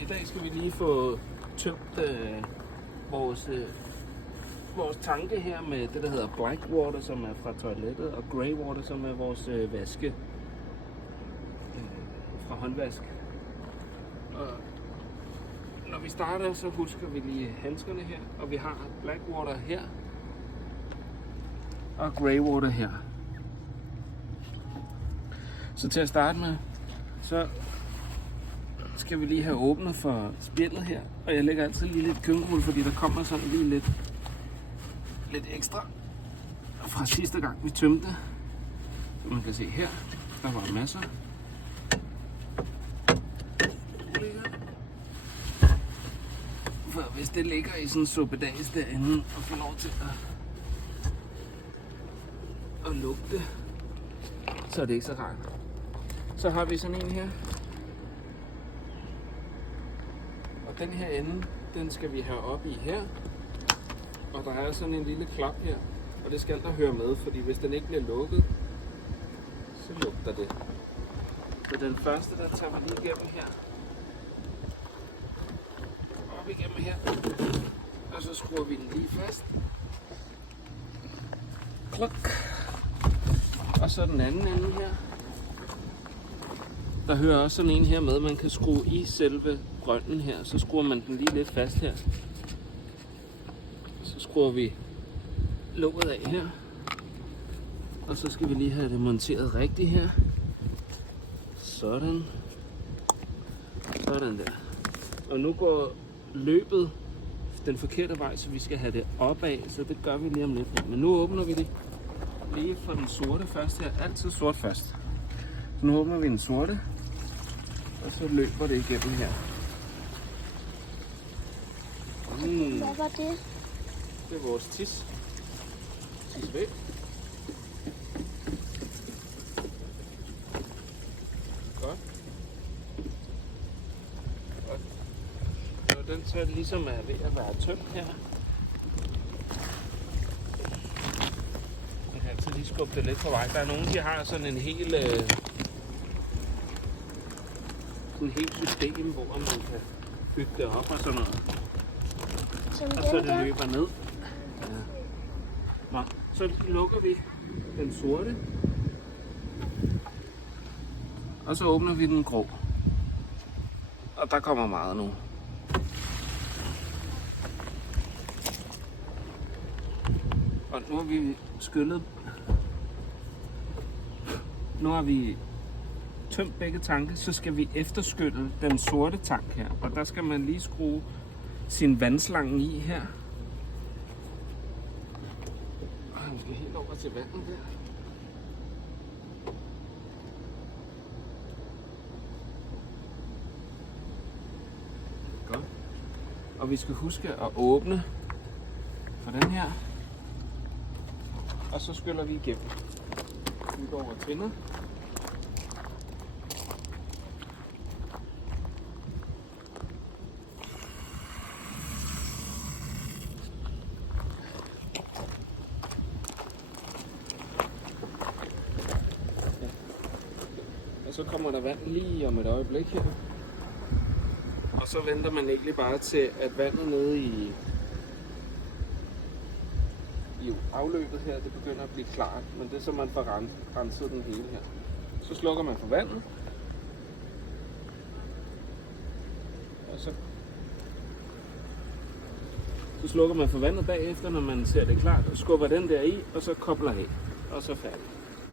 I dag skal vi lige få tømt vores tanke her med det, der hedder black water, som er fra toilettet, og grey water, som er vores vaske fra håndvask. Og når vi starter, så husker vi lige handskerne her, og vi har black water her og grey water her. Så til at starte med, så skal vi lige have åbnet for spjældet her, og jeg lægger altid lige lidt køkkenrulle, fordi der kommer sådan lige lidt ekstra fra sidste gang vi tømte. Som man kan se her, der var masser. For hvis det ligger i sådan en suppedags derinde og får lov til at lugte, så er det ikke så rart. Så har vi sådan en her. Og den her ende, den skal vi have op i her. Og der er sådan en lille klap her. Og det skal der høre med, fordi hvis den ikke bliver lukket, så lugter det. Så den første, der tager vi lige igennem her. Op igennem her. Og så skruer vi den lige fast. Klok. Og så den anden ende her. Der hører også sådan en her med, man kan skrue i selve brønden her. Så skruer man den lige lidt fast her. Så skruer vi låget af her. Og så skal vi lige have det monteret rigtigt her. Sådan. Sådan der. Og nu går løbet den forkerte vej, så vi skal have det opad. Så det gør vi lige om lidt. Men nu åbner vi det lige for den sorte først her. Altid sort først. Så nu åbner vi den sorte. Og så løber det igennem her. Hvad var det? Det er vores tis. Tis væk. Godt. Godt. Og den så ligesom er ved at være tømt her. Jeg kan altid lige skubbe det lidt på vej. Der er nogen, de har sådan en hel system, hvor man kan bygge det op og sådan noget. Og så det løber ned. Ja. Nå, så lukker vi den sorte. Og så åbner vi den grå. Og der kommer meget nu. Og nu har vi skyllet. Nu har vi tømt begge tanke, så skal vi efterskylle den sorte tank her. Og der skal man lige skrue sin vandslange i her. Og vi skal helt over til vandet der. Godt. Og vi skal huske at åbne for den her. Og så skyller vi igennem. Vi går over tvinder. Og så kommer der vand lige om et øjeblik her. Og så venter man egentlig bare til, at vandet nede i afløbet her, det begynder at blive klart. Men det er så, man får renset den hele her. Så slukker man for vandet. Og så slukker man for vandet bagefter, når man ser det klart. Og skubber den der i, og så kobler af. Og så færdigt.